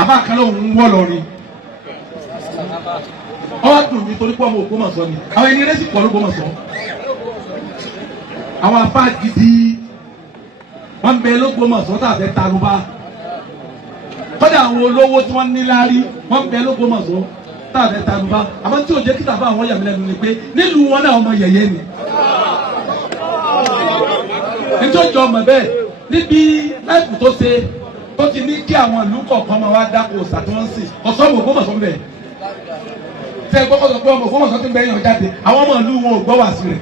abákan lóhùn ń wọ́ lọ ni ọ́ dùn mí torí pé ọmọ Ògbómọ̀ṣọ́ ni àwọn ẹni rẹ́sì pọ̀ l'Ógbómọ̀ṣọ́ àwọn afá gidi wọ́n bẹ l'Ógbómọ̀ṣọ́ tàbí taruba kọ́dà àwọn olówó tí wọ́n ní láárí wọ́n bẹ l'Ógbómọ̀ṣọ́ tàbí taruba àmọ́ tí ò jẹ́ kí tàbá àwọn yàmí lẹ́nu ni pé nílùú wọn náà ọmọ yẹ̀yẹ́ ni nítorí ọmọ bẹ́ẹ̀ níbi láìpù tó ṣe tó ti ní kí àwọn ìlú kọ̀ọ̀kan máa wá dáko ọ̀sà tí wọ́n ń sìn ọ̀sọ́ ọmọ Ògbómọ̀ṣọ́ ń bẹ̀ tẹ́ gbọ́kọ̀ sọ pé ọmọ Ògbómọ̀ṣọ́ ti ń bẹ yàn jáde àwọn ọmọ ìlú wọn ò gbọ́ wá sí rẹ̀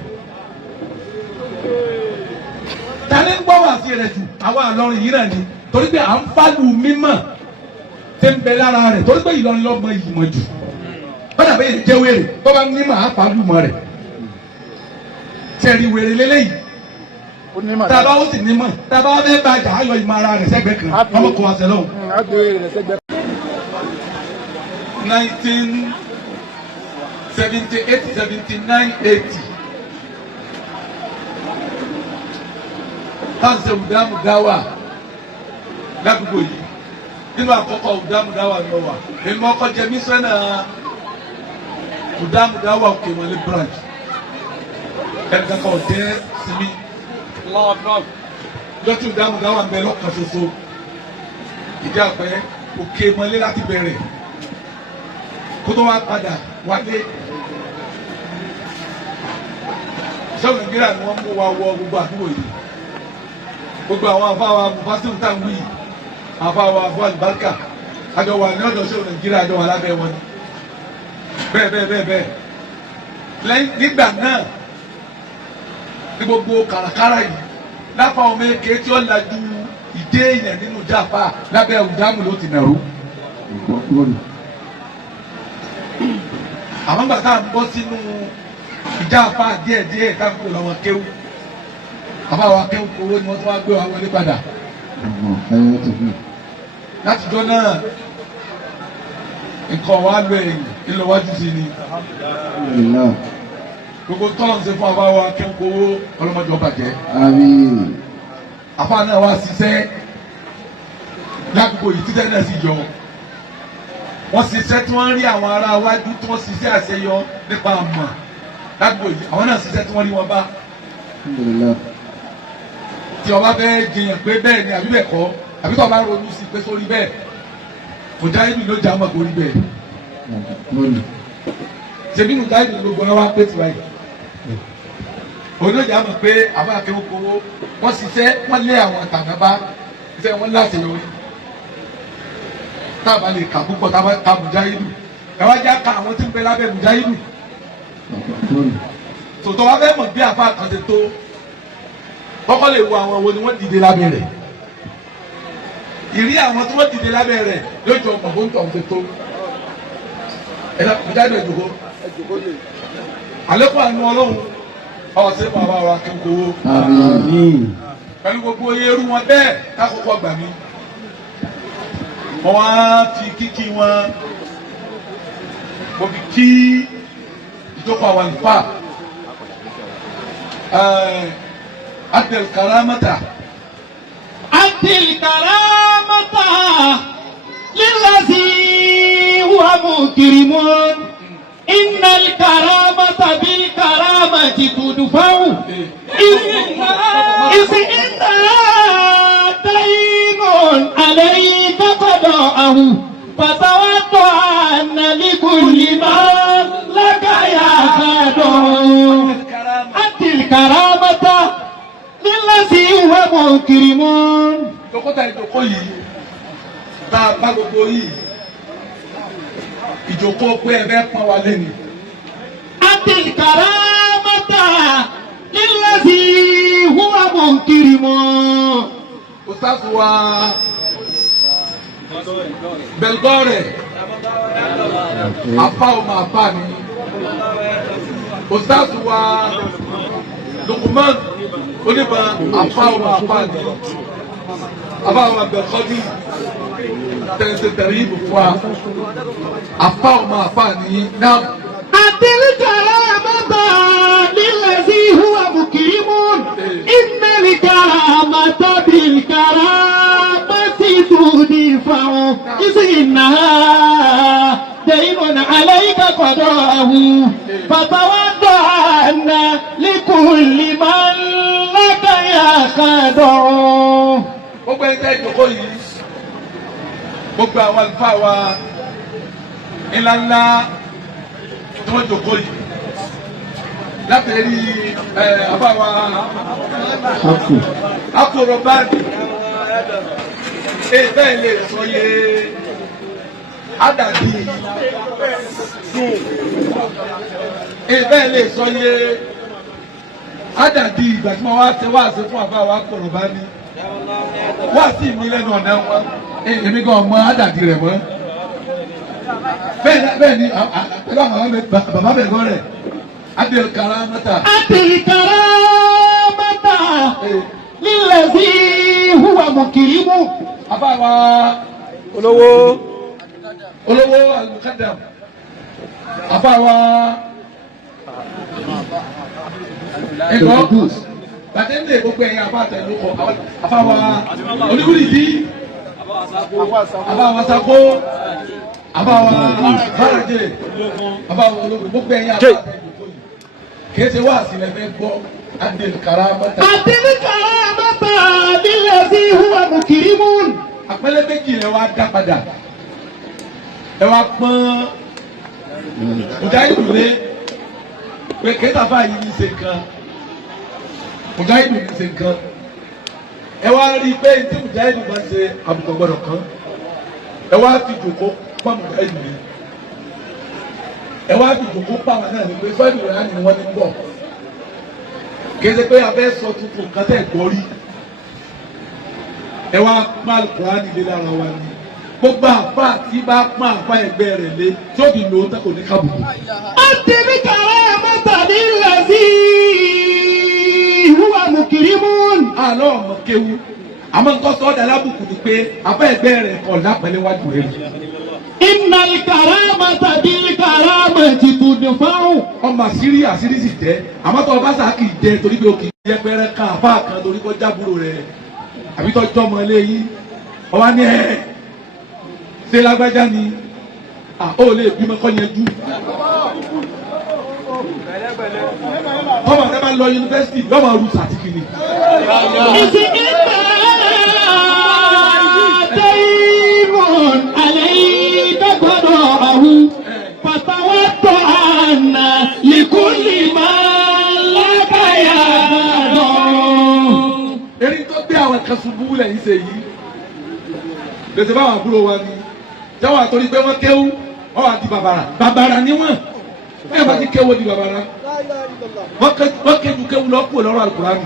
ta ni ń gbọ́ wá sí rẹ̀ jù àwọn Ìlọrin yìí náà ni torí pé à ń fálù mímọ̀ tí ń bẹ lára rẹ̀ torí pé Ìlọrin lọ́mọ ìmọ̀ jù bọ́dà bẹ́ẹ̀ jẹ́ wèrè tó bá ní màá fálù mọ́ rẹ̀ tẹ̀rí wèrè lélẹ́yìí tàbá ó sì nímọ̀ tàbá ó fẹ́ bàjẹ́ ayọ̀ ìmọ̀ ara rẹ̀ sẹ́gbẹ̀ẹ́ kan ọmọ kò wá sẹ́lọ̀. 1978, 79, 80 táwọn ṣe Udamudawa lágbègbè yìí nínú àkọ́kọ́ Udamudawa ni wọ́n wà èmi ọkọ̀ jẹ́ mísọ́nà Udamudawa òkè wọlé branch ẹnìkan kan ò jẹ́ sinmi lọ́tún Udamudawa ń bẹ lọ́kàn ṣoṣo ìdí àpẹ òkè mọ́lé láti bẹ̀rẹ̀ kó tó wá padà wálé ìṣọ́nà Nàìjíríà ni wọ́n mú wa wọ gbogbo àdúgbò yìí gbogbo àwọn afáwa mufasiru tá ń wí afáwa afọ àlùbáríkà àjọ wà ní ọ̀dọ̀ ṣọ́nà Nàìjíríà àjọ wà lábẹ́ wọn bẹ́ẹ̀ lẹ́yìn nígbà náà ní gbogbo kàràkàrà yìí láfa ọmọ eke tí ó lajú ìdé èèyàn nínú jáfa lábẹ́ Udamu ló ti nàró. àwọn gbà tá à ń bọ́ sínú ìjáfa díẹ̀díẹ̀ tá à ń pè lọ́wọ́ kéwù àbáwọ̀ akéwù owó ni wọ́n tún wá gbé wa wọlé padà. látijọ́ náà nǹkan wa lọ ẹ̀yìn ńlọwájú sí ni gbogbo tọ́lọ̀ ń ṣe fún àbáwọ̀ akéwù owó ọlọ́mọdé ọba jẹ́. àfa náà wá ṣiṣẹ́ lágbègbè yìí títẹ́ náà sì yọ wọ́n ṣiṣẹ́ tí wọ́n rí àwọn ará wájú tí wọ́n ṣiṣẹ́ àṣeyọ nípa àmọ̀ lágbègbè yìí àwọn náà ṣiṣẹ́ tí wọ́n rí wọn bá. tí ọba fẹ́ jiyàn pé bẹ́ẹ̀ ni àbí bẹ́ẹ̀ kọ́ àbí tó ọba ronú sí pé sórí bẹ́ẹ̀ kò já ibi ló já mọ̀ kó rí bẹ́ẹ̀. ṣèbí nù já ibi ló gbọ́n wá pé tiwa yìí olóòjà mọ̀ pé àwọn akéwòkòwò wọ́n ṣiṣẹ́ wọ́n lé àwọn àtànábá iṣẹ́ wọn láti yọrí táàbà lè kà púpọ̀ táàbà ka mùjáhídù ẹ̀wá já ka àwọn tí ń bẹ lábẹ́ mùjáhídù tòótọ́ wá fẹ́ mọ̀ bí àfa àkànṣe tó kọ́kọ́ lè wo àwọn wo ni wọ́n dìde lábẹ́ rẹ̀ ìrí àwọn tí wọ́n dìde lábẹ́ rẹ̀ yóò jọ ọmọ bóńtọ̀ ọ̀hún ṣe tó ẹ̀dá mùjáhídù ẹ̀dùkó àlékún àánú ọlọ́run ọ̀sẹ̀ bàbá wa kí n kó owó. pẹ̀lú gbogbo eérú wọn bẹ́ẹ̀ kákòókò gbà mí. wọ́n wá fi kíkí wọn mo fi kí ìjókòó àwọn àlùfáà Adil Karamata. Adil Karamata lillazi huwa mukrimun. إن الكرامة بالكرامة تدفع إذ إنها دين عليك قضاءه فتوقع أن لكل ما لك يا خادم أنت الكرامة للذي هو مكرم. ìjókòó pé ẹ fẹ́ pọ́n wa lẹ́nu. Atil karamata lillazi huwa munkirimu. Ustaz wa Belgore afa o ma fa ni. Ustaz wa Luqman oníbà afa o ma fa ni. Afa o ma Belgore tẹ̀sẹ̀ tẹ̀rí ibù fún wa. Afa o ma fa ni náà. Atil karamata lillazi huwa mukrimun. Innal karamata bil karamati تدفع إذ إنها دين عليك قضاءه فتودع أن لكل من لك يخضع. gbogbo ẹni tẹ́ ìjókòó yìí gbogbo àwọn àlùfáà wa ńláńlá tí wọ́n jókòó yìí láti rí àbáwa akọ̀rọ̀ báàgì bẹ́ẹ̀ lè sọ yé àdàbí bẹ́ẹ̀ lè sọ yé àdàbí ìgbà tí wọ́n wá ṣe wáàsí fún àbáwa akọ̀rọ̀ báàgì wáàsí mi lẹ́nu ọ̀nà wọn èmi gan ọmọ àdàbí rẹ̀ mọ́ bẹ́ẹ̀ ni bàbá bẹ̀ gan rẹ̀. Adil karamata. Adil karamata. Lillazi huwa mukirimu. Abawa olówó al-muqaddam. Abawa ẹ̀gbọ́n bàtẹ́ndé gbogbo ẹ̀yìn abáàtẹ̀ ló kọ abawa oníwúrìdí abawa sako abawa bàràjẹ abawa ológun gbogbo ẹ̀yìn abáàtẹ̀. Kese wa sile fẹ́ gbọ́ adil karamata. Adil karamata lillazi huwa mukirimun. Àpẹẹrẹ méjì lẹ wá dá padà. Ẹ wá pọ́n Mùjáhídù lé pé kéésà fáyì ní ṣe kan. Mùjáhídù ní ṣe kan. Ẹ wá rí i pé tí Mùjáhídù bá ṣe àbùkù gbọdọ̀ kan. Ẹ wá fi jòkó pọ́n Mùjáhídù lé. Ẹ wá fi ìjòkó pàwọn náà ní pé fẹ́ẹ̀lì rẹ̀ á ní wọ́n ní bọ̀ kì í ṣe pé abẹ́ sọ tuntun nǹkan tẹ̀ gbọ́ rí ẹ wá pọ́n Al-Kùránì lé lára wa ni gbogbo àpá tí bá pọ́n àpá ẹgbẹ́ rẹ̀ lé tí ó fi lò ó tẹ́kọ̀ọ́ ní kábùkù. Ó ti ní kàrẹ́ mọ́tàdí ńlẹ̀ sí ìhùwà mùkìrímùn. Àlọ́ ọmọ kéwu àmọ́ nǹkan sọ́ọ́dà lábùkù ni pé àpá ẹgbẹ́ rẹ̀ kọ̀ lápẹ́lẹ́ wájú rẹ̀. Inna al-karamata bil-karamati tudfa'u. Ọmọ àṣírí sì jẹ́ àmọ́ tó ọba sáà kì í jẹ torí pé o kì í jẹ pẹ́rẹ́ kan àfa kan torí kó jábúrò rẹ̀ àbí tó jọ́ ọmọ ilé yìí ọba ní ẹ̀ ṣe lágbájá ni ó lè bímọ kọ́ yẹn jú. Tọ́mọ ẹ bá lọ yunifásitì lọ́mọ ọdún sàtìkì ni. Ìsìnkú dẹ́yìnmọ̀n àlẹ́ yìí dẹ́gbọ́dọ̀ ọ̀hún pàtàwọ́tọ̀ àná lìkúlì máa lákàyà lọ. Erin tó gbé àwọn kan ṣubú lẹ́yìn ṣe yìí lèṣe báwọn àbúrò wa ni jẹ́wọ́ àtọ́rí pé wọ́n kéwú wọ́n wà di bàbàrà níwọ̀n bẹ́ẹ̀ bá ti kéwú di bàbàrà wọ́n kéjú kéwú lọ kúrò lọ́rọ̀ Al-Kùránì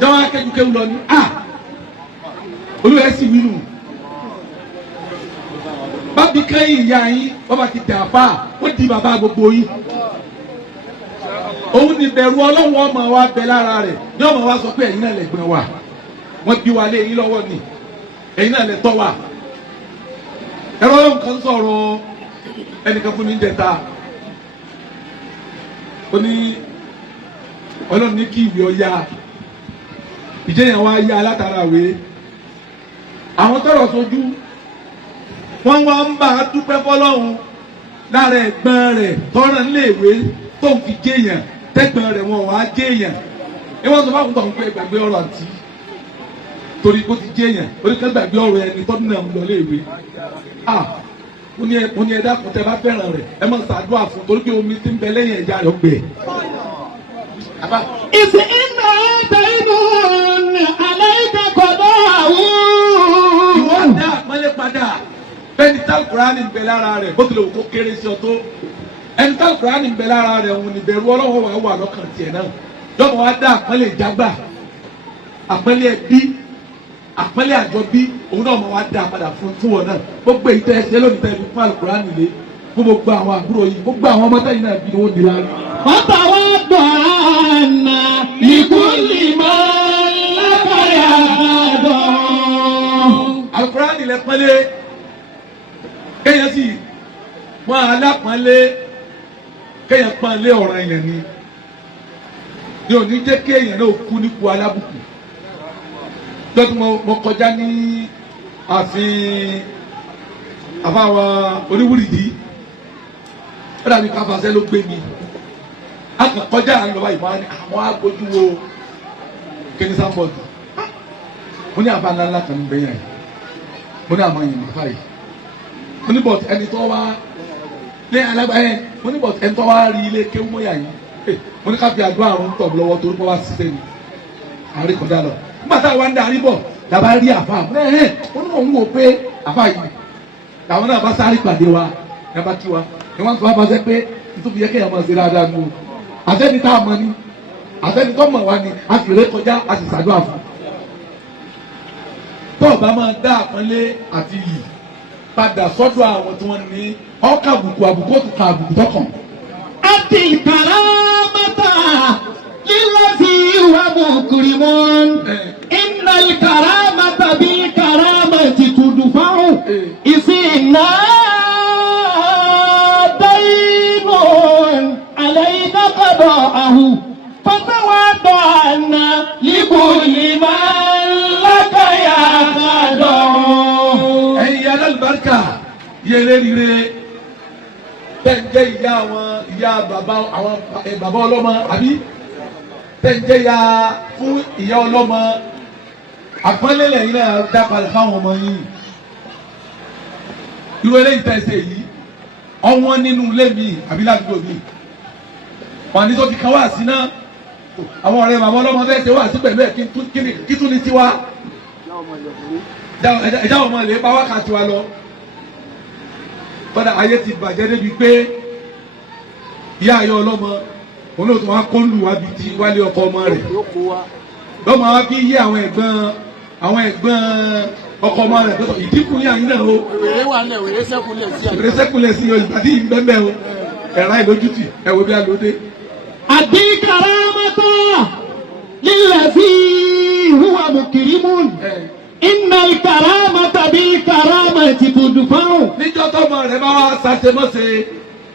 jẹ́wọ́ kéjú kéwú lọ ní olúwa ẹ̀ sì wí nù. Bábí kẹ́yìn ìyá yín wọ́n bá ti tẹ̀ àpá ó di bàbá gbogbo yín. Òun ni bẹ̀rù Ọlọ́run ọmọ wa bẹ lára rẹ̀ ní ọmọ wa sọ pé ẹ̀yin náà lẹ̀gbọ́n wa wọ́n bí wa lé yín lọ́wọ́ ni ẹ̀yin náà lẹ̀ tọ́ wa. Ẹ̀rọ Ọlọ́run kan sọ̀rọ̀ ẹnìkan fún mi ń jẹta. Ó ní Ọlọ́run ní kí ìwé ọya ìjẹyàn wa yá látara ìwé. Àwọn tọrọ sojú wọ́n wá ń bá a dúpẹ́ fọlọ́run lára ẹ̀gbọ́n rẹ̀ tọ́rọ̀ níléèwé tó ń fi jéèyàn tẹ́gbọ́n rẹ̀ wọn wá jéèyàn ẹ wọ́n sọ fún àwọn tó ń pẹ́ gbàgbé ọ̀rọ̀ àti torí kó ti jéèyàn oríkẹ́ gbàgbé ọ̀rọ̀ ẹni tọ́dún náà ń lọ léèwé mo ní ẹ̀dá kùtẹ́ bá fẹ́ràn rẹ̀ ẹ máa ṣàdúrà fún torí pé omi ti ń bẹ lẹ́yìn ẹ̀já rẹ̀ gbẹ. ìsìn iná ẹ̀dá inú àlẹ́ ìdẹ́kọ̀dọ̀ àwọn. ìwọ́n dá àpọ́nlé padà. Bẹ́ẹ̀ni Al-Kùránì ń bẹ lára rẹ̀ bó tilẹ̀ wò kó kéré sí ọ tó ẹni Al-Kùránì ń bẹ lára rẹ̀ òun ìbẹ̀rù Ọlọ́run wà lọ́kàn tiẹ̀ náà lọ́mọ wa dá àpọ́nlé ìjágbà àpọ́nlé ẹbí àpọ́nlé àjọbí òun náà mọ̀ wá dá padà fún wọn náà gbogbo èyí tẹ́ ẹ ṣe lónìí tẹ́ ẹ fi fún Al-Kùránì lé fún gbogbo àwọn àbúrò yìí gbogbo àwọn ọmọ tẹ́yìn náà bí ni wọ́n di lára. Bàtà wá gbọ́ àná ìkúlì máa ń lábàyà àdán. Al-Kùránì lẹ pọ́nlé kéèyàn sì mọ alápọ̀nlé kéèyàn pọ́nlé ọ̀rọ̀ èèyàn ni yóò ní jẹ́ kéèyàn náà kú nípò alábùkù lọ́dún mo kọjá ní àfin àfáwà oníwúrìdí ó dàbí káfàṣẹ ló gbé mi akọ̀kọ́jà lọ́wọ́ ìmọ̀ àwọn agbójú wo kíní sáfọ̀dù mo ní àbá ńlá kan ń bẹ̀yàn mo ní àmọ́ ìyìnbó fáyì mo ní bọ̀t ẹni tó wá ní alágbáyé mo ní bọ̀t ẹni tó wá rí ilé kéwú mọ́yà yìí mo ní ká fi àdúrà àrùn tọ̀ lọ́wọ́ torí pé wá ṣiṣẹ́ ni àárín kọjá lọ nígbà táwọn wá ń darí bọ̀ làbá rí àfa mo ní òun wò pé àfa yìí làwọn náà bá sáré pàdé wa ní abá kí wa ni wọ́n sọ wá bá sẹ́ pé nítorí yẹ kéèyàn máa ṣe dáadáa nù àtẹ́ni tá a mọ̀ ni àtẹ́ni tó mọ̀ wá ni a sì ré kọjá a sì ṣàdúrà fún tó o bá máa dá àpọ́nlé àti yìí padà sọ́dọ̀ àwọn tí wọ́n ní ọkà àbùkù àbùkù òtún ka àbùkù tọkàn. àti ìkàràmọ́tà lílọ́sí ìwà mọ̀kùrìmọ́n iná ìkàràmọ́tà bí ìkàràmọ́ ti tùdù fáwọn ìsìn náà dẹ́yìnbó àlẹ́ iná kọ́dọ̀ àhùn pátánwádọ̀ àná líbùlì máa ń lákàyà kàdọ̀. ẹ̀yin alálùbáríkà yẹlé rire tẹ̀ǹjẹ́ ìyá àwọn ìyá bàbá àwọn bàbá ọlọ́mọ àbí tẹ̀ǹjẹ́ ìyá fún ìyá ọlọ́mọ àpọ́nlé lẹ́yìn náà dápadà fáwọn ọmọ yìí irú eléyìí tẹ̀sẹ̀ yìí ọwọ́n nínú ilé mi àbí ládùúgbò mi wọn ní tó ti kan wá sí náà àwọn ọ̀rẹ́ bàbá ọlọ́mọ bẹ́ẹ̀ ṣe wá sí pẹ̀lú ẹ̀ kí tún ní tiwa ẹ̀já ọmọ ilé bá wákàtí wa lọ kọ́dà ayé ti bàjẹ́ débi pé ìyá ayọ̀ ọlọ́mọ òun ló tún wá kó lù wá bí ti wálé ọkọ ọmọ rẹ̀ lọ́mọ wá bí yé àwọn ẹ̀gbọ́n ọkọ ọmọ rẹ̀ pẹ̀tọ̀ ìdínkù yà yín náà o wèrè sẹ́kùnlẹ̀ sí o ìgbàdí yìí bẹ́ẹ̀ o ẹ̀rá ìlójútì ẹ̀wọ̀ bí alóde. àbí karamata lílẹ̀ sí ìhùwà mùkìrìmùn iná karamata bí karama ti tùdù fáwọn. níjọ́ tọ́mọ rẹ̀ bá wá sàṣemọ́ṣe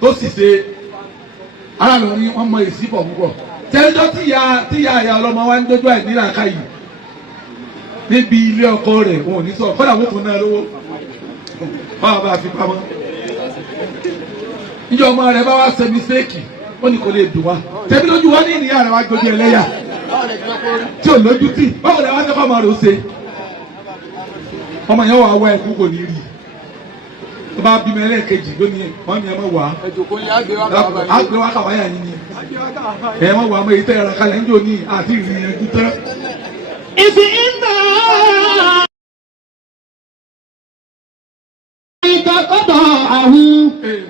tó sì ṣe ara lọ ní wọ́n mọ èsì pọ̀ púpọ̀ tẹ́jọ́ tíya àyà ọlọ́mọ wa ń dójú ẹ̀ nílà ká yìí níbi ilé ọkọ rẹ̀ wọn ò ní sọ kọ́dà wọ́n tún náà lówó báwa bá fi pamọ́ níjọ́ ọmọ rẹ̀ bá wá ṣe mistake ó ní kò lè dùn wá tẹ̀bí lójú wá ní ìníyà rẹ̀ wá gbójú ẹlẹ́yà tí ò lójú tì báwo lè wá ní kọ́ ọmọ rẹ̀ ó ṣe ọmọ yẹn wà wá ẹkú kò ní rí tó bá bímọ ẹlẹ́ẹ̀kejì lónìí wọ́n mi ẹ mọ̀ wá àgbẹ̀ wá kàwáyà yín ni ẹ mọ̀ wá mọ̀ èyí tẹ́ ẹ̀rọ kalẹ̀ ń jò ní àti ìrìnyẹ̀jú tán. ìsìn iná ìkàkọ́dọ̀ àhùn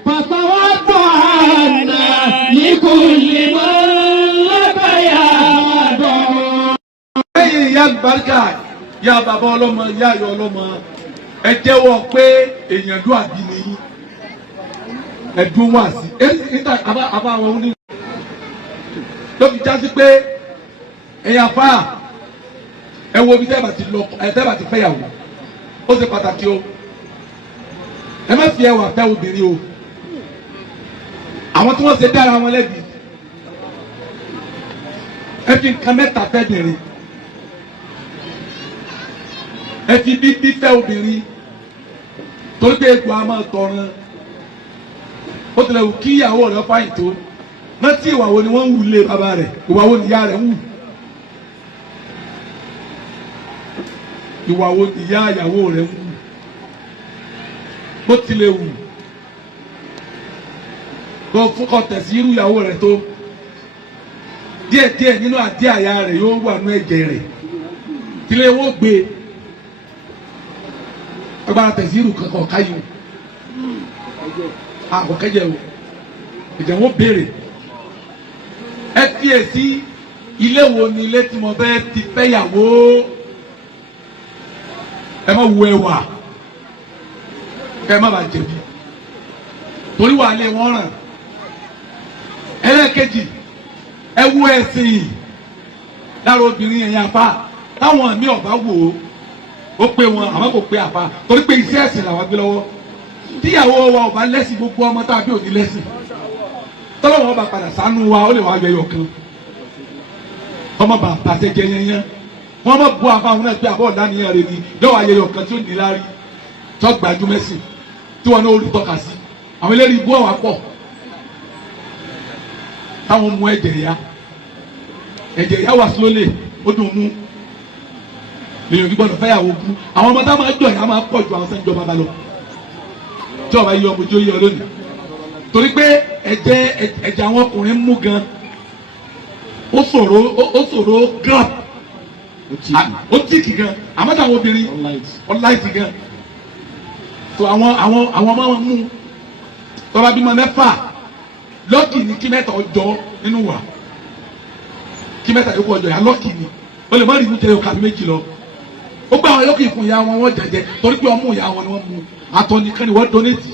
pàtàwádọ̀ àná níkùlì mọ́ lábàyà àdọ̀. lẹ́yìn ìyá àlùbáríkà ìyá bàbá ọlọ́mọ ìyá ayọ̀ ọlọ́mọ ẹ jẹ́wọ́ pé èèyàn dún àbí ni yín ẹ̀dùn wá sí níta àbá àwọn oní. ló fi jásí pé èèyàn fà ẹ wo bí tẹ́ẹ̀bà ti fẹ́yàwó ó ṣe pàtàkì o ẹ má fi ẹwà fẹ́ obìnrin o àwọn tí wọ́n ṣe dára wọn lẹ́bi ẹ fi nǹkan mẹ́ta fẹ́ bìnrin ẹ fi bíbí fẹ́ obìnrin torí pé egbò a máa tọrun ó tilẹ̀ wù kí ìyàwó rẹ̀ fáyìn tó rántí ìwà wo ni wọ́n ń wù lé bàbá rẹ̀ ìwà wo ni ìyá rẹ̀ ń wù ìwà wo ni ìyá ìyàwó rẹ̀ ń wù bó tilẹ̀ wù kó fúnkọ tẹ̀sí irú ìyàwó rẹ̀ tó díẹ̀díẹ̀ nínú àdí àyà rẹ̀ yóò wà nú ẹ̀jẹ̀ rẹ̀ tilẹ̀ wọ́n gbé agbára tẹ̀síìrù kankan káyò àkọ́kẹ́jẹ́ o ìjẹ̀wọ́n béèrè ẹ kíyèsí ilé wo ni ilé tí mo fẹ́ ti fẹ́yàwó ẹ má wo ẹwà ẹ má bàa jẹ̀bi torí wà lé wọn ràn ẹlẹ́ẹ̀kejì ẹ wo ẹ̀sìn lára obìnrin ẹ̀yìn apá táwọn mi ọ̀bá wò ó pé wọn àmọ́ kò pé àfa torí pé iṣẹ́ ẹ̀sìn làwọn gbé lọ́wọ́ tíyàwó wa ọba lẹ́sìn gbogbo ọmọ tá a bí òní lẹ́sìn tọ́lọ́wọ́ bá padà sánú wa ó lè wá yẹyọ kan ọmọ bàbá ṣe jẹ yẹnyẹn wọ́n máa bu àfa àwọn náà pé àbọ̀ ọ̀dánìyàn rẹ ni lọ́wọ́ ayẹyẹ kan tí ó ní lárí tó gbajúmẹ́sì tí wọ́n ní orí tọ́ka sí àwọn eléyìí bú ọ̀wá pọ̀ táwọn mú ẹ̀jẹ̀ ya wà sílólè ó dùn mú lèyìn gbọ́dọ̀ fẹ́yàwó bú àwọn ọmọ táwọn ẹjọ́ yà máa pọ̀ ju àwọn sẹ́ńjọ́ bàbá lọ tí ọba yí ọmọ ojú yí ọ lónìí torí pé ẹ̀jẹ̀ àwọn ọkùnrin mú gan ó ṣòro grab ó tíìkì gan àmọ́ táwọn obìnrin ọláìtì gan tó àwọn ọmọ wọn mú tọ́ba bímọ mẹ́fà lọ́ọ̀kì ní kí mẹ́ta ọjọ́ nínú wa kí mẹ́ta yókù ọjọ́ yà lọ́ọ̀kì ni o lè má rí inú jẹ́ ọkà méjì lọ ó gbà wọn yókù ìfún ìyá wọn wọ́n jẹjẹ torí pé ọmú ìyá wọn ni wọ́n mú àtọ̀ nìkan ni wọ́n donate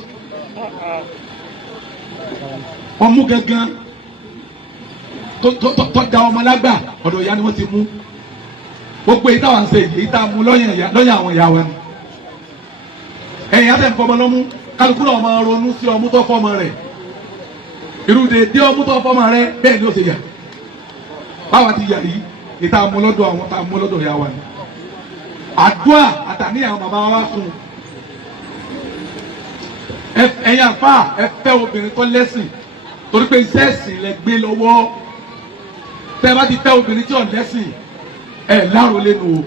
ọmú gangan tó da ọmọ lágbà ọ̀dọ̀ ìyá ni wọ́n ti mú gbogbo èyí táwọn ṣe èyí tá a mú lọ́yìn àwọn ìyá wa ni ẹ̀yìn àtẹ̀ ń fọmọ lọ́mú kálukú náà máa ronú sí ọmú tó fọmọ rẹ̀ irú dèédé ọmú tó fọmọ rẹ̀ bẹ́ẹ̀ ni ó ṣe yà báwa ti yà yìí ìta mú lọ́dọ̀ àwọn tá a mú lọ́dọ̀ ìyá wa ni àdúrà àtàníyàn bàbá wa fún ẹ̀yin àfà ẹ fẹ́ obìnrin tó lẹ́sìn torí pé iṣẹ́ ẹ̀sìn lẹ gbé lọ́wọ́ tẹ́ ẹ bá ti fẹ́ obìnrin tí ò lẹ́sìn ẹ̀ láàrú lẹ́nu o.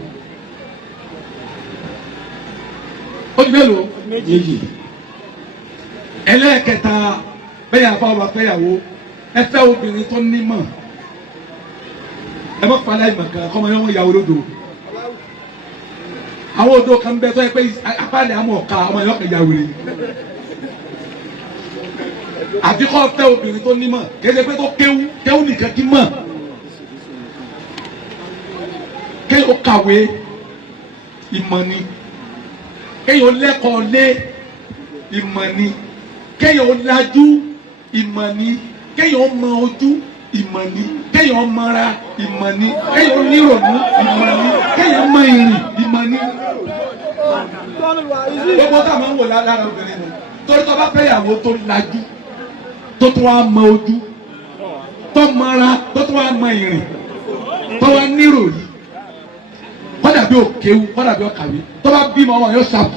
ó ti mélòó méjì ẹlẹ́ẹ̀kẹta bẹ́ẹ̀ àfa ọba fẹ́yàwó ẹ fẹ́ obìnrin tó nímọ̀ ẹ má falẹ̀ ìmọ̀ kan kọ́mọ yẹn wọ́n yàwó lódò àwọn odò kan bẹ tó yẹ pé apáàlẹ̀ àmọ̀ ọ̀ka ọmọ yẹn ọ̀kẹ́ yàwó rẹ̀ àfi kọ́ fẹ́ obìnrin tó nímọ̀ kéde pé tó kéwú nìkan kí mọ̀ kéwú kàwé ìmọ̀ ni kéyìn lẹ́kọ̀ọ́ lé ìmọ̀ ni kéyìn lajú ìmọ̀ ni kéyìn mọ ojú ìmọ̀ ni kéyìn mọra ìmọ̀ ni kéyìn nírònú ìmọ̀ ni kéyìn mọ ìrìn ìmọ̀ ni. gbogbo tá a máa ń wò lára obìnrin nù torí tó bá fẹ́yàwó tó lajú tó tún wá mọ ojú tó mọra tó tún wá mọ ìrìn tó wá níròrí kọ́dà bí òkèwú kọ́dà bí ọ̀kàwé tó bá bímọ ọmọ yóò ṣàbù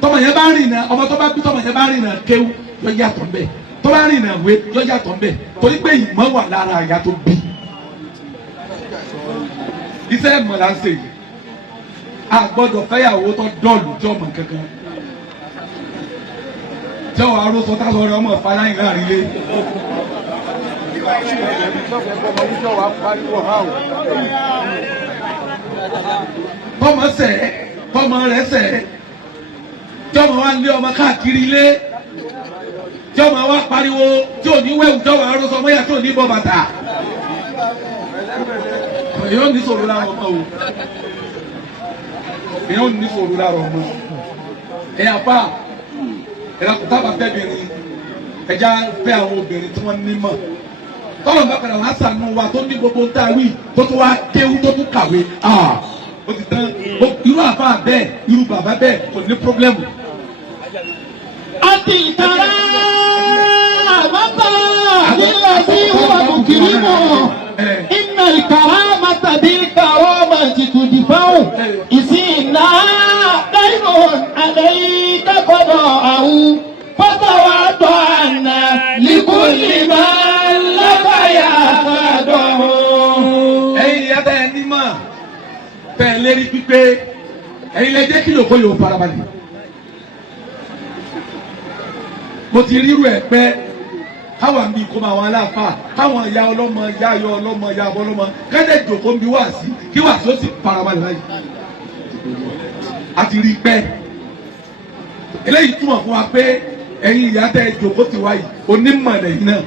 tọmọ yẹn bá rìn náà ọmọ tó bá bí tọmọ yẹn bá rìn náà kéwú yóò yàtọ̀ ń bẹ̀ tó bá rìn náà wé yóò yàtọ̀ ń bẹ̀ torí pé ìmọ̀ wà lára àyà tó bí iṣẹ́ ìmọ̀ là ń ṣe yìí a gbọ́dọ̀ fẹ́yàwó tó dọ́ọ̀lù tí ọmọ kankan tí ọwọ́ arósọ táwọn ọ̀rẹ́ ọmọ ìfaláyìn láàrin lé. Tọ́mọ sẹ̀ tọ́mọ rẹ̀ sẹ̀ tọ́mọ wa lé ọmọ káàkiri ilé tọ́mọ wa pariwo tí ò ní wẹ̀wù tọ́mọ arúgbó mọ́yà tí ò ní bọ́ bàtà. Èyí ò ní sòrò lára ọmọ o. Èyí ò ní sòrò lára ọmọ. Ẹ̀yà pa ẹ̀rọ kò tábà fẹ́ bìnrin ẹ̀já fẹ́ àwọn obìnrin tí wọ́n ní mọ̀. Tọ́lọ̀ bá padà wá sànú wa tó ní gbogbo ń tàwí tó tún wá kéwú tó tún kàwé ó ti tán irú àfa bẹ́ẹ̀ irú bàbá bẹ́ẹ̀ kò ní pírọ́blẹ́mù. àti ìtara àmọ́tà nílẹ̀ sí ìwà kùkìrì mọ̀ iná ìkàrà màtàbí kàrọ́ màtìtù dìbáwò ìsìn náà dáìmọ̀ àlẹ́yìn kẹ́kọ̀ọ́ àwọn fọ́tàwá tó àná lìkúlì máa ń lábàáyà àfàdọ̀. ẹ̀yin ìyá bẹ́ẹ̀ ní mọ̀ bẹ́ẹ̀ lérí pípé ẹ̀yin lè jẹ́ kí lóko yóò farabalẹ̀. mo ti rírú ẹ̀ pẹ́ káwọn àmì ìkó máa wọn aláàfáà káwọn ìyá ọlọ́mọ ìyá ayọ̀ ọlọ́mọ ìyá abọ́ ọlọ́mọ kẹ́lẹ́ ìjòkó ń bi wá sí kí wá sí ó sì farabalẹ̀ láyé. a ti rí pẹ́ eléyìí túmọ̀ fún wa pé ẹ̀yin ìyá tẹ́ ìjòkó ti wáyé onímọ̀ lẹ́yìn náà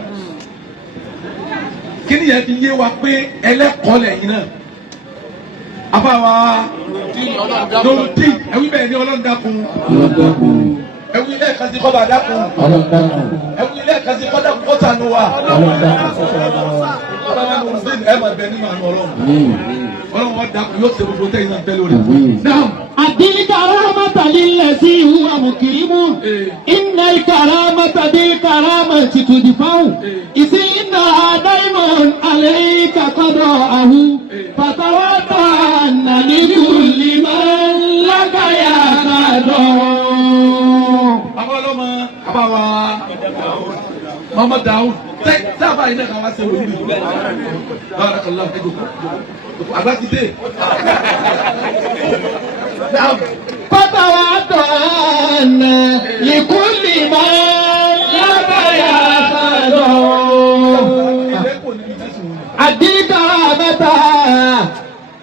kí ni yẹn fi yé wa pé ẹlẹ́kọ̀ọ́ lẹ́yìn náà. Abawa lòdì ẹwí bẹ́ẹ̀ ni Ọlọ́run dákun ẹwí ilé ẹ̀ka sí kọ́ba dákun ẹwí ilé ẹ̀ka sí kọ́dà kọ́sànù wa ọlọ́run lòdì ẹ̀ máa bẹ nínú àná Ọlọ́run wọn dákun yóò ṣe gbogbo tẹ́yìn náà bẹ́ẹ̀ lórí. Àdìní karamata lillazi huwa mukrimun innal karamata bil karamati tudfa'u ìsìn iná daimun عليك قضاءه فتوضأ لكل من لك يقضى. Bàbá ọlọ́mọ, bàbá wa, Muhammad Daoud, sábà iná kan wá sí orí mi. Barakallahu ẹjọ́ àgbà ti dé. فتوضأ لكل من لك يقضى. أديك رحمة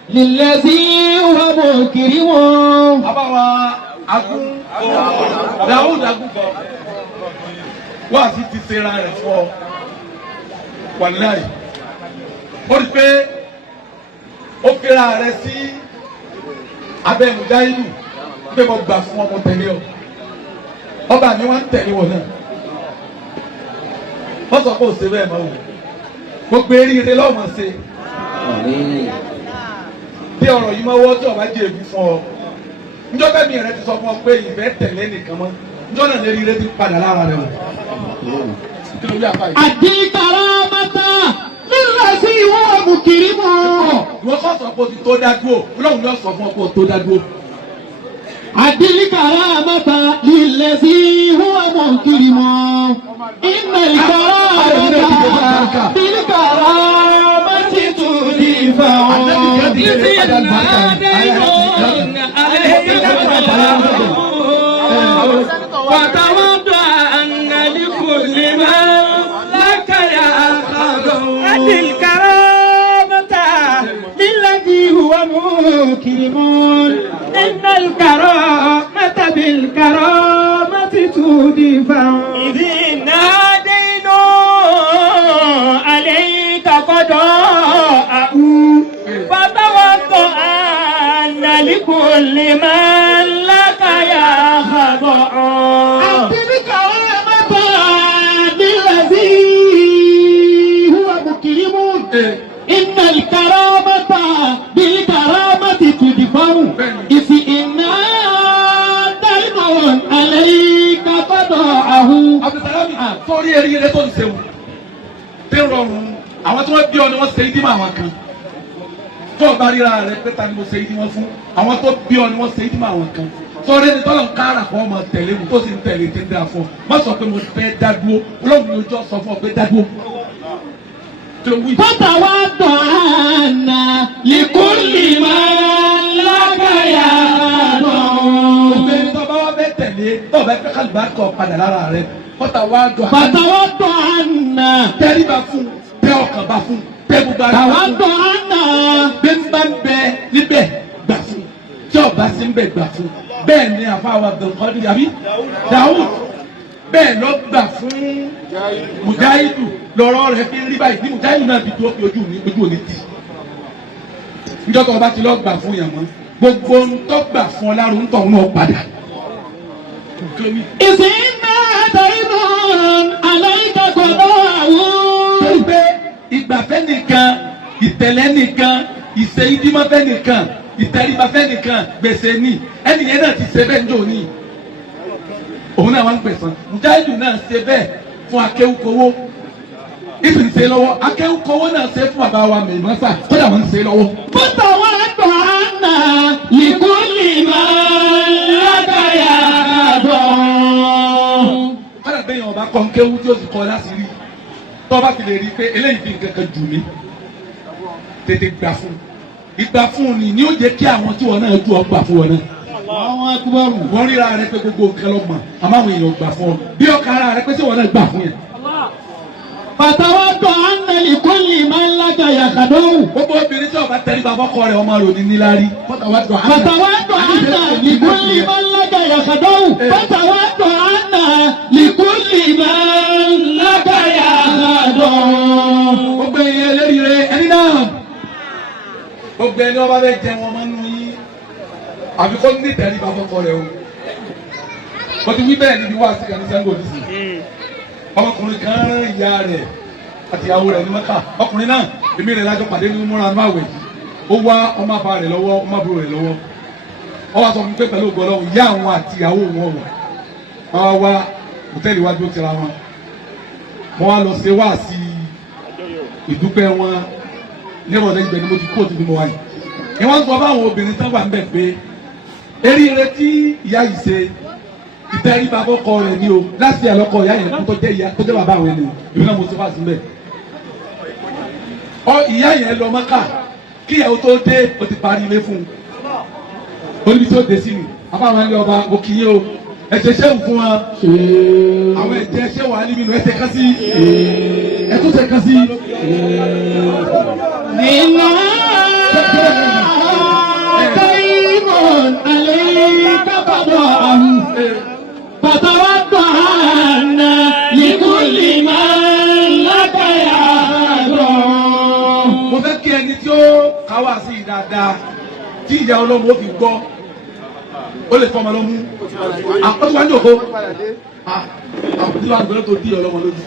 للذي هو مكرم. Bàbá wa Agun Daoud Agun wá sí ti ṣera rẹ̀ fún ọ wàláì. Ó rí pé ó fira rẹ̀ sí abẹ́ Mujahidu pé mo gbà fún ọmọ tẹ̀lé ọ. Ọba mi wá ń tẹ̀lé wọn náà. Wọ́n sọ pé ò ṣe bẹ́ẹ̀ máa wò. Gbogbo eríire lọ́mọ ṣe. Bí ọ̀rọ̀ yìí máa wọ́ tí ọba jẹ́ èbí fún ọ. Njọ́ bẹ́ẹ̀ mi rẹ ti sọ fún ọ pé ìfẹ́ tẹ̀lé nìkan mọ́. Njọ́ náà lè rí ire ti padà lára rẹ wọ̀. أديك رحمة للذي هو مكرم. Ìwọ kọ́ sọ pé o ti tó dá dúró. Ọlọ́run yóò sọ fún ọ pé o tó dá dúró. أديك رحمة للذي هو مكرم. إن الكرامة بالكرامة تدفع. وتوضأ أن لكل من لك يأخذ الكرامة للذي هو مكرم. إن الكرامة بالكرامة تدفع. إذ نادين عليك قضاءه فتوضأ أن لكل من لك يخضع. أديك رحمة للذي هو مكرم. إن الكرامة بالكرامة تدفع. إذ إنا دين عليك قضاءه. Abdulsalami sórí eríire tó ń ṣe wò. Tí ń rọrùn àwọn tí wọ́n bí ọ ni wọ́n ṣe ìdí mọ́ àwọn kan. Tó o bá ríra rẹ pé ta ni mo ṣe ìdí wọn fún. Àwọn tó bí ọ ni wọ́n ṣe ìdí mọ́ àwọn kan. Sọ́ọ́rí ẹni tọ́lọ̀ ń kára fún ọmọ tẹ̀lé mu tó sì ń tẹ̀lé tí ń dá fún ọ. Má sọ pé mo fẹ́ dá dúró. Ọlọ́run ni ojú ọ sọ fún ọ pé dá dúró. فتوضأ لكل من لك يقضى. Obìnrin tó bá wá fẹ́ tẹ̀lé tó bá fẹ́ kálíbà kọ padà lára rẹ̀. فتوضأ tẹríba fún tẹ ọkàn bá fún tẹ gbogbo ara bá fún. Bí n bá ń bẹ níbẹ̀ gbà fún tí ọba sí ń bẹ gbà fún. Bẹ́ẹ̀ ni àfáà Abdulkadir àbí Daoud bẹ́ẹ̀ lọ gbà fún Mujahidu lọ́rọ̀ rẹ̀ fi ń rí báyìí ní Mujahidu náà fi dúró fi ojú òní tì. Níjọ́ tó o bá ti lọ gbà fún yàn mọ́ gbogbo ń tọ́ gbà fún ọ lárò ń tọ̀ ń lọ padà. إذ إنا دين عليك قضاءه. Pé ìgbàfẹ́ nìkan ìtẹ̀lẹ́ nìkan ìṣe ìdímọ́fẹ́ nìkan ìtẹríbafẹ́ nìkan gbèsè ní ẹnìyẹn náà ti ṣe bẹ́ẹ̀ ń jò ní. Òun náà wá ń gbẹ̀san. Mujahidu náà ṣe bẹ́ẹ̀ fún akéwùkowó. Ìsìn ṣe lọ́wọ́ akéwùkowó náà ṣe fún bàbá wa Mẹ̀mọ́sà kódà wọ́n ń ṣe lọ́wọ́. فتوضأ لكل من لك يقضى. Kọ́dà bẹ́ẹ̀ yẹn ọba kọ́ ń kéwú tí ó sì kọ́ láṣìírí. Tọ́ bá fi lè rí i pé eléyìí fi nǹkan kan jù mí. Tètè gbà fún un. Ìgbà fún un ni ó jẹ́ kí àwọn tí wọn náà ju ọgbà fún wọn náà. Àwọn akúbọ̀rù. Wọ́n ríra rẹ pé gbogbo nǹkan lọ mọ̀ àmọ́ àwọn èèyàn gbà fún ọ. Bí ọkàn ara rẹ pé tí wọn náà gbà fún yẹn. فتوضأ لكل من لك يقضى. Gbogbo obìnrin tí ọba tẹríba fọ́kọ rẹ̀ ọmọ rẹ̀ ò ní níláárí. فتوضأ لكل من لك يقضى. فتوضأ لكل من لك يقضى. Gbogbo èèyàn eléríire ẹni náà. Gbogbo ẹni ọba bẹ jẹ wọn máa ń nu yín. Àfi kó ní tẹríba fọ́kọ rẹ̀ o. Mo ti wí bẹ́ẹ̀ níbi wá sí kan ní Sango nísì. Ọmọkùnrin kan rán ìyá rẹ̀ àti ìyàwó rẹ̀ ní Mẹ́kà. Ọkùnrin náà èmi rẹ̀ lájọ pàdé ní múra ní àwẹ̀. Ó wá ọmọ àfa rẹ̀ lọ́wọ́ ọmọ àbúrò rẹ̀ lọ́wọ́. Ó wá sọ fún mi pé pẹ̀lú ògbọ́n lọ́wọ́ ìyá àwọn àti ìyàwó wọn wọ̀. Wọ́n wá hòtẹ́ẹ̀lì wájú ó tira wọn. Wọ́n wá lọ ṣe wáàsí ìdúpẹ́ wọn nírọ̀lẹ́ ìgbẹ́ ni mo ti kó òtún mo wáyé. Ni wọ́n sọ fáwọn obìnrin tán wà ń bẹ̀ pé eríire tí ìyá yìí ṣe ìtẹríba fọ́kọ rẹ̀ ni o láti àlọ́kọ ìyá yẹn tó jẹ́ ìyá tó jẹ́ bàbá àwọn ènìyàn ìbí náà mo ti fà sí bẹ́ẹ̀. Ìyá yẹn lọ Mọ́kà kí ìyàwó tó dé o ti parí ilé fún un olùbí tó dé sí ni àbáwọn ẹni ọba òkìyé o ẹ̀jẹ̀ ṣéwù fún wa àwọn ẹ̀jẹ̀ ṣéwù alímínú ẹ̀jẹ̀ kan sí ẹ̀túnṣe kan sí. nínú kẹ́hìnmọ́n alẹ́ kábàdọ̀ àhùn pàtàwọ́tò àná yìkúlì máa ń lákàyà lọ. Mo fẹ́ kí ẹni tí ó káwá sí i dáadáa tí ìyá ọlọ́mọ ó fi gbọ́ ó lè fọmọ lọ́mú àpótí wájú òkó àpótí wájú òkó tó dí ọlọ́mọ lójú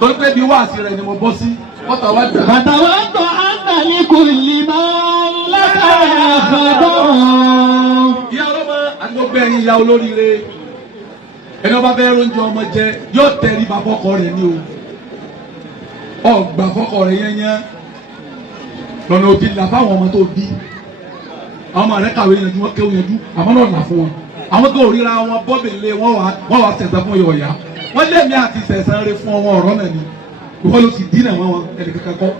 tó ń pẹ́ bí wáàsí rẹ̀ ni mo bọ́ sí pàtàwọ́tò àná yìkúlì máa ń lákàyà lọ. ìyá ọlọ́mọ àti gbogbo ẹ̀yin ìyá olóríire ẹni ọba fẹ́ oúnjẹ ọmọ jẹ yóò tẹrí ba fọ́kọ rẹ̀ ní o ọgbà fọ́kọ rẹ̀ yẹnyẹn lọ́nà òdì là fáwọn ọmọ tó bí àwọn ọmọ rẹ̀ kàwé yanjú wọn kéwòn yanjú àmọ́ náà là fún wọn àwọn tó ríra wọn bọ́bìnrin wọn wà sẹ̀sẹ̀ fún yọ̀ọ̀yà wọn lẹ́mìí àti sẹ̀sẹ̀ rẹ̀ fún ọwọ́ ọ̀rọ̀ náà ni ìwọ ló sì dínà wọn ẹnì kankan kọ́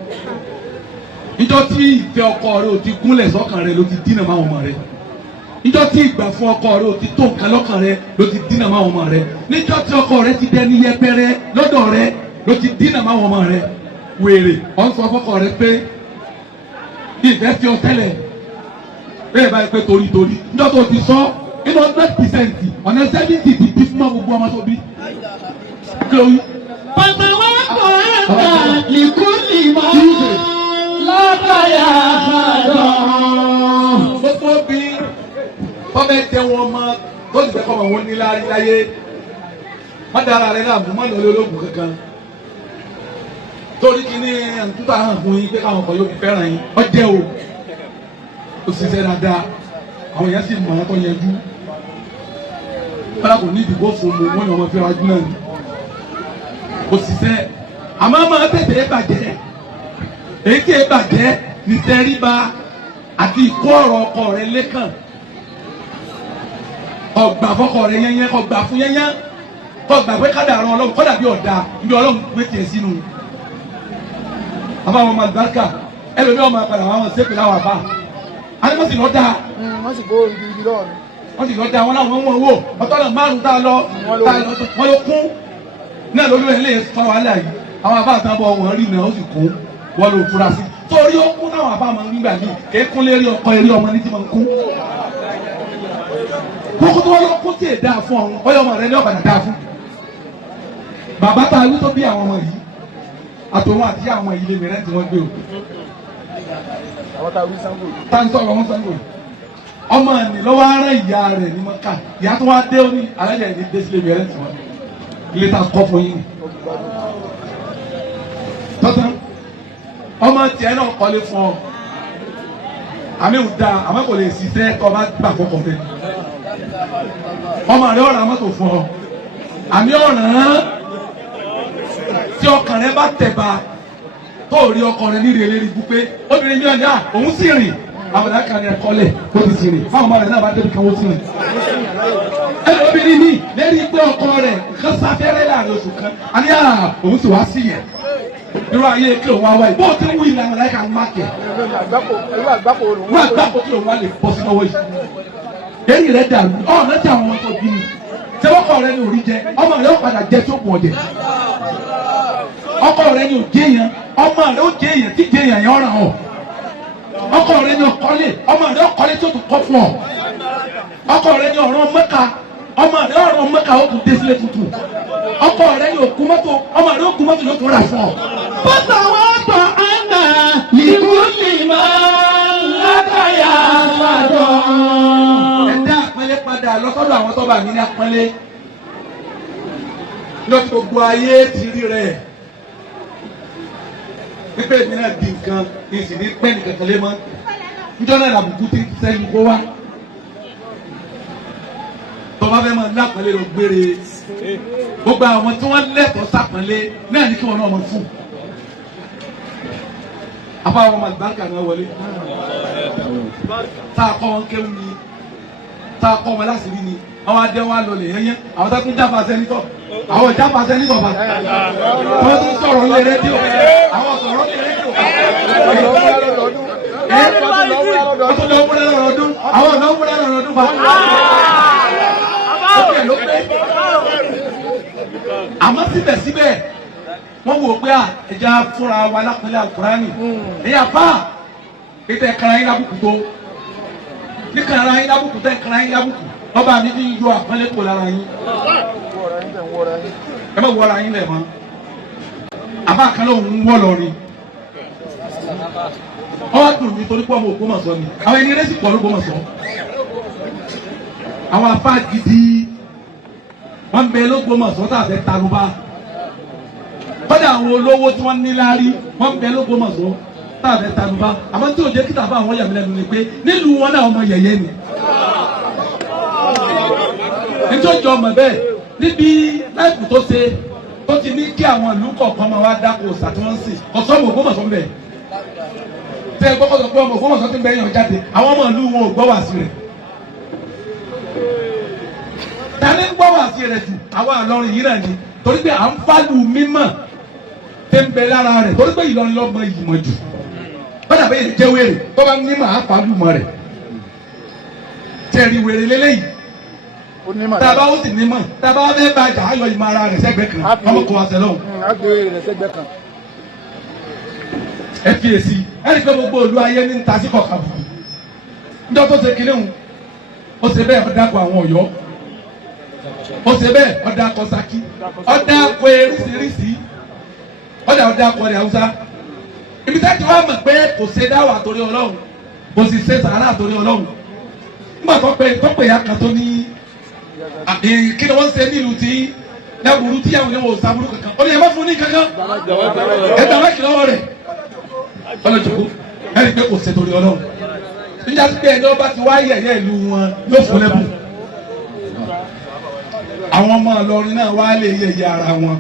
níjọ́ tí ìfẹ́ ọkọ rẹ̀ ò ti gúnlẹ̀ sọ́kàn rẹ̀ ló ti dínà máwọn ọmọ rẹ̀ níjọ́ tí ìgbà fún ọkọ rẹ ò ti tó nǹkan lọ́kàn rẹ ló ti dínà máwọn ọmọ rẹ níjọ́ tí ọkọ rẹ ti dẹni yẹpẹrẹ lọ́dọ̀ rẹ ló ti dínà máwọn ọmọ rẹ wèrè ọ̀ ń sọ fọ́kọ rẹ pé ìfẹ́ fi ọ tẹ́lẹ̀ bẹ́ẹ̀ báyìí pé torí níjọ́ tó ti sọ inú 100% ọ̀nà 70 ti bí fún gbogbo ọmọ tó bí. pàtàwọ́tò àná yìkúlì máa ń lákàyà lọ. gbogbo bí tọ́bẹ̀ tẹ wọn mọ tó ti fẹ́ kọ́ ọmọ wọn ní láyé má dára rẹ náà mú má lọ lé ológun kankan torí kí ní àtúntà hàn fún yín pé káwọn ọkọ yóò fi fẹ́ràn yín ọjẹ́ o ó sì ṣe dáadáa àwọn èèyàn sì mọ̀ ọ́n tó yẹjú kọ́lá kò ní ìdìbò fún mi wọ́n ní ọmọ fẹ́ wájú náà ni ó sì ṣe àmọ́ máa tètè bàjẹ́ èyí tí ì bàjẹ́ ní tẹríba àti ìkó ọ̀rọ̀ ọkọ rẹ lẹ́kàn ọgbà fọkọ rẹ yẹnyẹn ọgbà fún yẹnyẹn ọgbà pé kádà àrùn Ọlọ́run kódà bí ọ̀dà bí Ọlọ́run gbé tiẹ̀ sínú àbá wọn máa gbárùkà ẹlòmíì ọmọ àpàdà wọn ṣépè láwọn àbá àdébọ̀ sì lọ dá wọ́n sì gbó ibi lọ́wọ́ mi. wọ́n sì lọ dá wọn láwọn wọn wò ọ̀tọ́nà márùn-ún tá a lọ wọn ló kún náà lórí ẹ̀ lè fa wàhálà yìí àwọn àbá àtàbọ̀ wọn rí náà ó sì kún wọn ló fura sí torí ó kún náà àbá máa ń gbà mí kéékún lérí ọkọ eré ọmọ ní tí máa ń kún kókó tó wọ́n lọ kó tí ì dáa fún ọ̀hún ọyọ ọmọ rẹ ní ọ̀bàdàn dáa fún. bàbá tá a wí tó bí àwọn ọmọ yìí àtòwọn àti àwọn ọmọ yìí lè mìíràn tí wọ́n gbé o. àwọn tá a wí sango. tá a ń sọ̀rọ̀ wọn sango. ọmọ ẹni lọ́wọ́ ara ìyá rẹ̀ ní Mọ́kà ìyá tó wá dé ó ní alájà ìdí dé sílé mìíràn tí wọ́n ilé tá a kọ́ fún yín. tọ́tàn ọmọ tiẹ̀ náà kọ́lé fún ọ àmì ò dáa àmọ́ kò lè ṣiṣẹ́ kọ́ bá gbà fọkàn rẹ̀ ọmọ rẹ ọ̀ràn mọ́tò fún ọ àmì ọ̀ràn tí ọkàn rẹ bá tẹ̀ba tó rí ọkàn rẹ ní ìrẹ̀lẹ̀ rí gbú pé obìnrin mi ọ̀dà òun sì rìn àwọn àkàn rẹ kọ́lẹ̀ ó ti sì rìn fáwọn ọmọ rẹ náà bá débi kan ó sì rìn. ẹnì obìnrin mi lẹ́rìí pé ọkọ rẹ̀ nǹkan sáfẹ́rẹ́ láàrin oṣù kan àní òun sì wá sí yẹn irú ayé kí òun wá wáyé bó ti wú ìlànà láì ká má kẹ̀ wọ́n àgbákò kí òun wá lè bọ́ sí lọ́wọ́ yìí èyí rẹ dàrú ọ̀nà tí àwọn ọmọ tó bí mi ṣé ọkọ rẹ ní orí jẹ ọmọ rẹ ó padà jẹ tó pọ̀ jẹ ọkọ rẹ ní òjé yẹn ọmọ rẹ ó jẹ èèyàn tí jẹ èèyàn yẹn ọ̀ràn ọ̀ ọkọ rẹ ní ọkọlé ọmọ rẹ ọkọlé tó tún kọ́ fún ọ ọkọ rẹ ní ọ̀ràn Mẹ́kà ọmọ rẹ ọ̀ràn Mẹ́kà ó tún dé sílé tuntun ọkọ rẹ ní òkú mọ́tò ọmọ rẹ òkú mọ́tò yóò tún rà fún ọ. pàtàwọ́tò àná yìkúlì máa ń lákàyà lọ. ẹ̀dá àpẹẹlẹ padà lọ́sọ́dọ̀ àwọn tó bá mi ní àpẹẹlẹ lọ́sí gbogbo ayé ti rí rẹ̀ pípẹ́ mi náà di nǹkan ìsìn ní pẹ́ẹ́nì kankan lé mọ́ níjọ́ náà làbùkù ti sẹ́yìn kó wá tọ́ba fẹ́ máa ní àpẹẹlẹ lọ gbére gbogbo àwọn tí wọ́n lẹ́tọ̀ọ́ sàpẹẹlẹ náà ní kí wọ́n náà máa fún afa àwọn malibarika náà wọlé tá a kọ́ wọn kéwù ni tá a kọ́ wọn lásìrí ni àwọn adé wa lọ lè yẹnyẹ àwọn tó tún jáfa sẹ́nitọ̀ àwọn jáfa sẹ́nitọ̀ bá wọ́n tún sọ̀rọ̀ lé rédíò àwọn sọ̀rọ̀ lé rédíò wọ́n tún lọ wúlẹ̀ lọ́dún àwọn lọ wúlẹ̀ lọ́dún bá ló pé àmọ́ síbẹ̀síbẹ̀ wọ́n wò pé ẹja fúnra wa lápẹ́lẹ́ àkùránì ẹ̀yà fà ètò ẹ̀kara yín lábùkù tó ní kara yín lábùkù tẹ̀ ẹ̀kara yín lábùkù ọba mi ti yọ àpọ́nlé kò lára yín ẹ má wọra yín lẹ̀ mọ́ àbá kan ló ń wọ́ lọ ni ọwọ́ dùn mí torí pé ọmọ Ògbómọ̀ṣọ́ ni àwọn ẹni rẹ̀ sì pọ̀ l'Ógbómọ̀ṣọ́ àwọn afá gidi wọ́n bẹ l'Ógbómọ̀ṣọ́ tá a fẹ́ taluba kọ́dà àwọn olówó tí wọ́n ní láárí wọ́n bẹ l'Ógbómọ̀ṣọ́ tá a fẹ́ taluba àmọ́ tí òjò kíta bá àwọn yàmí lẹ́nu ni pé nílùú wọn náà ọmọ yẹ̀yẹ́ ni nítorí ọmọ bẹ́ẹ̀ níbi láìpù tó ṣe tó ti ní kí àwọn ìlú kọ̀ọ̀kan máa wá dáko ọ̀sà tí wọ́n ń sìn ọ̀sọ́ ọmọ Ògbómọ̀ṣọ́ ń bẹ̀ tẹ́ ẹ gbọ́kọ̀ sọ pé ọmọ Ògbómọ̀ṣọ́ ti ń bẹ̀ yàn jáde àwọn ọmọ ìlú wọn ò gbọ́ wá sí rẹ̀ tani ń gbọ́ wá sí rẹ̀ jù àwọn Ìlọrin yìí náà ni torí pé à ń fálù mímọ̀ tẹ́ ń bẹ lára rẹ̀ torí pé Ìlọrin lọ́mọ ìmọ̀ jù bọ́dà bẹ́ẹ̀ jẹ́ wèrè tó bá ní màá fálù mọ́ rẹ̀ tẹ̀rí wèrè lélẹ́yìí taba ó sì ní mọ̀ taba ó fẹ́ bá jà á yọ ìmọ̀ ara rẹ̀ sẹ́gbẹ́ kan ọmọ kò wá sẹ́lọ̀. ẹ fi èsì ẹnì pé gbogbo olú ayé ní ta sí kọ̀ọ̀kan bù níjọ́ tó ṣe kílẹ̀ hùn ó ṣe bẹ́ẹ̀ ó dákọ̀ àwọn Ọ̀yọ́ ó ṣe bẹ́ẹ̀ ó dákọ̀ Ṣakí ó dákọ̀ eríṣiríṣi ó dákọ̀ rẹ̀ Haúsá ibi tẹ́tí wá mọ̀ pé kò ṣe dáwà torí Ọlọ́run kò sì ṣe sàárà torí Ọlọ́run nígbà tó pè ya kan tó ní kí ni wọ́n ṣe nílùú tí láburú tí àwọn ènìyàn wò sábúrú kankan ó ní ẹ má fún ní kankan ẹ dàgbà kí lọ́wọ́ rẹ̀ ọlọ́jọ́kú ẹni pé kò ṣe torí Ọlọ́run níjà sí pé ẹni ọba ti wá yẹ̀yẹ́ ìlú wọn yóò fún lẹ́bùn àwọn ọmọ Ìlọrin náà wá lè yẹ̀yẹ́ ara wọn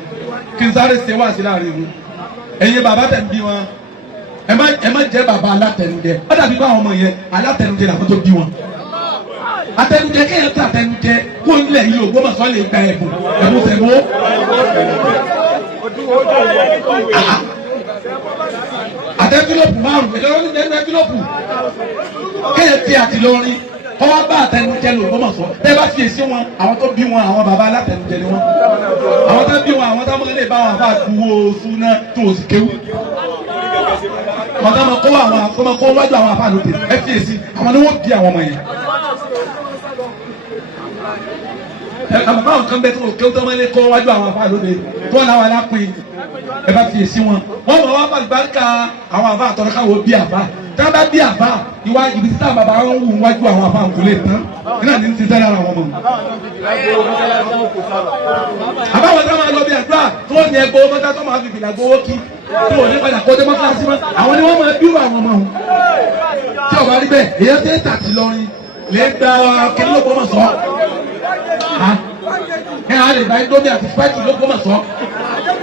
kí n sáré ṣe wá sí láàrin wọn ẹ̀yin bàbá tẹ̀ ń bí wọn ẹ má jẹ́ bàbá alátẹnujẹ ó dàbí bá àwọn ọmọ yẹn alátẹnujẹ làwọn tó bí wọn atẹnujẹ kéèyàn tó atẹnujẹ kó nílẹ̀ yìí Ògbómọ̀ṣọ́ lè gba ẹ̀bùn tẹ̀mó. àtẹnudọ́pù márùn-ún ìlọrin ní ẹnudọ́pù kéèyàn ti àtìlọrin kọ́ wá bá atẹnujẹ lò Ògbómọ̀ṣọ́ tẹ́ bá fi èsì wọn àwọn tó bí wọn àwọn bàbá alátẹnujẹ ni wọn àwọn tó bí wọn àwọn tó máa lè bá wọn bá gbowó oṣù náà tó oṣù kéwù àwọn tó máa kó àwọn àfọmọ kó wájú àwọn àfáà lóde ẹ fi èsì àwọn ni wọn bí àwọn ọmọ yẹn. àmọ́ báwọn kan bẹ tó o kéwù tó máa lè kó wájú àwọn àfáà lóde tó wọn làwọn alápin ẹ bá fi èsì wọn wọn mọ wọn bàlùbáríkà àwọn àfáà àtọ̀rọ̀ káwọ bí àfáà tí wọn bá bí àfáà ìwà ibi tí táwọn bàbá wọn wù wájú àwọn àfáà kò lè tán iná ní ti sẹ́yìn ara wọn mọ̀. àbáwọn tó máa lọ bí àdúrà tó ní ẹgbẹ́ owó mọ́tà tó máa fi fìlà gbowó kí tó ò ní padà kó dé mọ́kíláàsì mọ́ àwọn ni wọ́n máa bí àwọn ọmọ wọn. tí ọba rí bẹ́ẹ̀ èyí tẹ́ tàtí lọrin lè gba kíní l'Ógbómọ̀ṣọ́ ẹ á lè gba indomie àti spaghetti l'Ógbómọ̀ṣọ́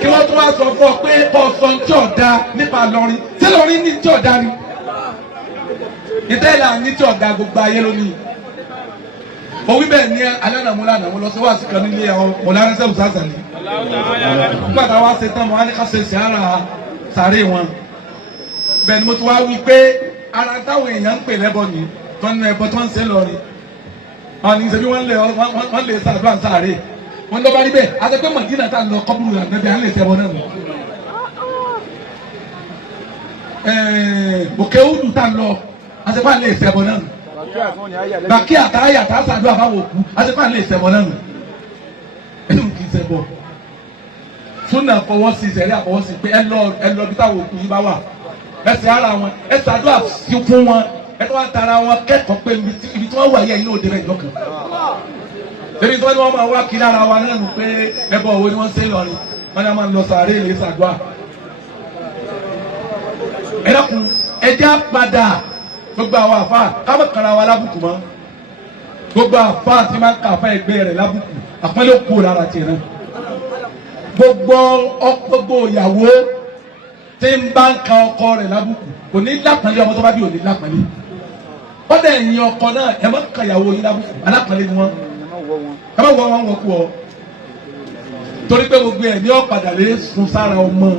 kí wọ́n tún wá sọ fún ọ pé ọ̀sán tí ọ̀dà nípa lọrin tí lọrin ní tí ọ̀dà ni ìtẹ́lẹ̀ ní tí ọ̀dà gbogbo ayé lónìí. òwí bẹ́ẹ̀ ni alánàmúlànà mo lọ sí wàásù kan nílé àwọn mọ̀lárẹ́sẹ̀ òṣàṣà ni nígbà tá a wá ṣe tán mo wá ní ká ṣe sí ara sàárè wọn bẹ́ẹ̀ ni mo ti wá wí pé ara táwọn èèyàn ń pè lẹ́bọ ni tó ń ẹbọ tó ń ṣe lọrin àwọn ní ṣe bí wọ́n lè ṣàdúrà sàárè wọ́n lọ bá rí bẹ́ẹ̀ àti pé Mọ̀dínà tá a lọ kọ́bùrù àgbẹ̀bẹ̀ à ń lè ṣẹbọ náà nù. òkè òdù tá a lọ àti pé à ń lè ṣẹbọ náà nù. bàkí àtàyà tá a ṣàdúrà báwo kú àti pé à ń lè ṣẹbọ náà nù. ẹnu kì í ṣẹbọ súnà fọwọ́ sí ìṣẹ̀rí àfọwọ́ sí pé ẹ lọ bí táwọn òkú yìí bá wà ẹ sì ara wọn ẹ ṣàdúrà fún wọn ẹ tó wá tara wọn kẹ́kọ̀ọ́ pé ibi tí wọ́n wà yẹ inú òde rẹ̀ lọ́kàn. Ebi tí wọ́n máa wá kí lára wa náà nù pé ẹbọ òwe ni wọ́n ṣe lọrin wọ́n ní a máa ń lọ sàárè lè ṣàdúrà. ẹ dákun ẹjẹ́ padà gbogbo àwọn àfa káwọn kanra wa lábùkù mọ́ gbogbo àfa tí máa ń kà fún ẹgbẹ́ rẹ̀ lábùkù àpọ́nlé kú lára tiẹ̀ náà. gbogbo ìyàwó tí ń bá ń ka ọkọ rẹ̀ lábùkù kò ní lápàlẹ́ ọmọ tó bá bí ò ní lápàlẹ́ kọ́dà ẹ̀yin ọkọ náà ẹ má ka ìyàwó yín lábùkù alápàlẹ́ ni wọ́n ẹ má wọ wọn wọ kú ọ torí pé gbogbo ẹ̀ ní ọ̀padà lè sun sára ọmọ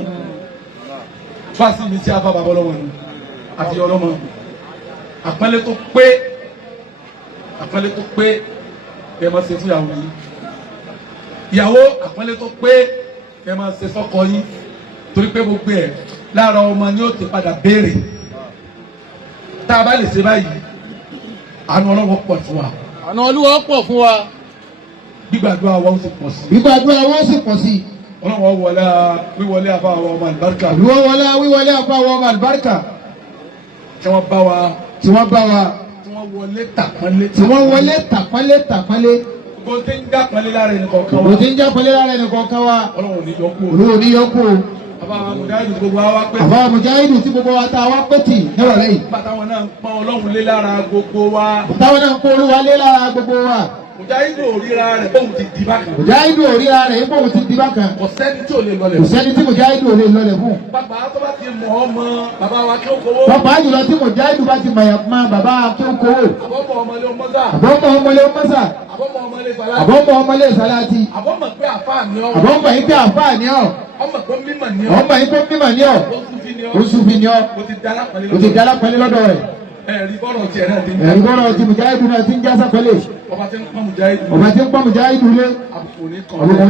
fásitì mi sí afá bàbá ọlọ́mọ ni àti ọlọ́mọ àpẹẹlẹ tó pé ẹ máa ṣe fún ìyàwó yín ìyàwó àpẹẹlẹ tó pé ẹ máa ṣe fọ́kọ yín torí pé gbogbo ẹ̀ lára ọmọ ni ó ti padà béèrè tá a bá lè ṣe báyìí àánú ọlọ́wọ́ pọ̀ fún wa. àná olúwa pọ̀ fún wa. gbígbàdúrà wa ó sì pọ̀ sí. gbígbàdúrà wa ó sì pọ̀ sí. ọlọ́wọ́ wọlé wíwọlé àbá àwọn ọmọ àlùbáríkà. wíwọlé àbá àwọn ọmọ àlùbáríkà. tí wọ́n bá wa. tí wọ́n wọlé tàpọ́nlé. tàpọ́nlé. gbogbo tí ń jápọ́nlé lára ẹni kọ̀ọ̀kan wa. gbogbo tí ń jápọ́nlé lára ẹni kọ̀ọ̀kan wa. ọlọ́wọ́ ní yọkú. olúwo ní yọkú. àbá mujahidu gbogbo wa pé. àbá mujahidu tí gbogbo wa ta wa pé tì níwọ̀lẹ́ yìí. bàtàwọn náà ń pọ́n ọlọ́run lé lára gbogbo wa. bàtàwọn náà ń pọ́n olúwa lé lára gbogbo wa. mujahidu òríra rẹ̀ bóun ti di bákan. mujahidu òríra rẹ̀ bóun ti di bákan. kò sẹ́ni tí ò lè lọlẹ̀. kò sẹ́ni tí mujahidu ò lè lọlẹ̀ fún. bàbá tó bá ti mọ̀ ọ́ mọ bàbá wa kí ó kówó. bàbá jùlọ tí mujahidu bá ti mọ̀ bàbá kí ó kówó. àbọ̀mọ̀ ọmọlé ọmọdà. àbọ̀mọ̀ ọmọlé ọmọdà. àbọ̀mọ̀ ọmọlé salati. àbọ̀mọ̀ ọmọlé salati. àbọ̀mọ̀ pé àfáà ni ọ́. àbọ̀mọ̀ yìí pé àfáà ni ọ́. ọmọ pé mímọ̀ ni ọ́. ọmọ yìí pé mímọ̀ ni ọ́. ó súnfì ni ọ́. ó ti dala pẹ̀lú lọ́dọ̀ rẹ̀. ẹ̀rí bọ́rọ̀ tiẹ̀ náà ti ń ẹ̀rí bọ́rọ̀ ti mujahidu náà ti ń jásá pẹ̀lẹ́. ọba tí ń pọ́n mujahidu. ọba tí ń pọ́n mujahidu lé. àbùkù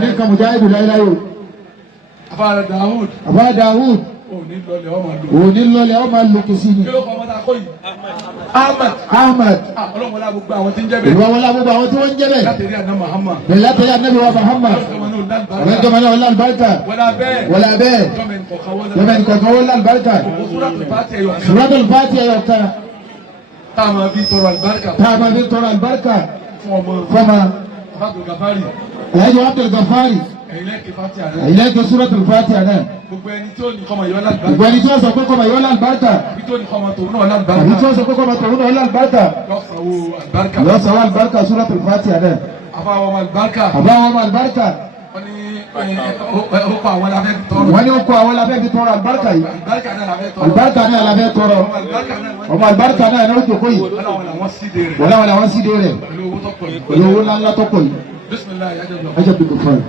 ní kan mujahidu láéláé o. àbára Dawud. àbára Dawud. òní lọlẹ̀ ọmọ lò. òní lọlẹ̀ ọmọ lò kò sí ni. kí ló kọ́ ọmọdé akọ́ yìí. Ahmad. ọlọ́wọ́lá gbogbo àwọn tí ń jẹ́ bẹ́ẹ̀. ìwọ́wọ́lá gbogbo àwọn tí wọ́n ń jẹ́ bẹ́ẹ̀. látẹ̀rí àná Muhammad. látẹ̀rí àná Muhammad. ọ̀rẹ́ jọmọ náà wọlé àlùbáríkà. wọlé abẹ́. jọmọ nìkọ̀ọ̀kan wọlé àlùbáríkà. Suratul Fatiha ẹyọ kan. táàmà bí tọrọ àlùbáríkà. fún ọmọ. Abdul Gafari. ẹ̀yẹ́jọ Abdul Gafari. ẹ̀yin lẹ́kẹ̀ẹ́ Suratul Fatiha náà. gbogbo ẹni tí ó ní kọ́mọ yọ lálùbáríkà. gbogbo ẹni tí ó sọ pé kọ́mọ yọ lálùbáríkà. àbí tó ní kọ́mọ tòun náà lálùbáríkà. àbí tí ó sọ pé kọ́mọ tòun náà lálùbáríkà. lọ́sàwọ́ àlùbáríkà Suratul Fatiha náà. àbáwọ̀ àlùbáríkà. wọ́n ní ó kọ́ àwọn labẹ́ fi tọrọ. wọ́n ní ó kọ́ àwọn labẹ́ fi tọrọ àlùbáríkà yìí. àlùbáríkà náà labẹ́ tọrọ. ọmọ àlùbáríkà náà ní ó jòkó yìí. wọ́n láwọn làwọn síde rẹ̀. pẹ̀lú owó ńláńlá tó pọ̀ yìí. Bismillah. ẹ jẹ́ bí kò fọ́ ẹ.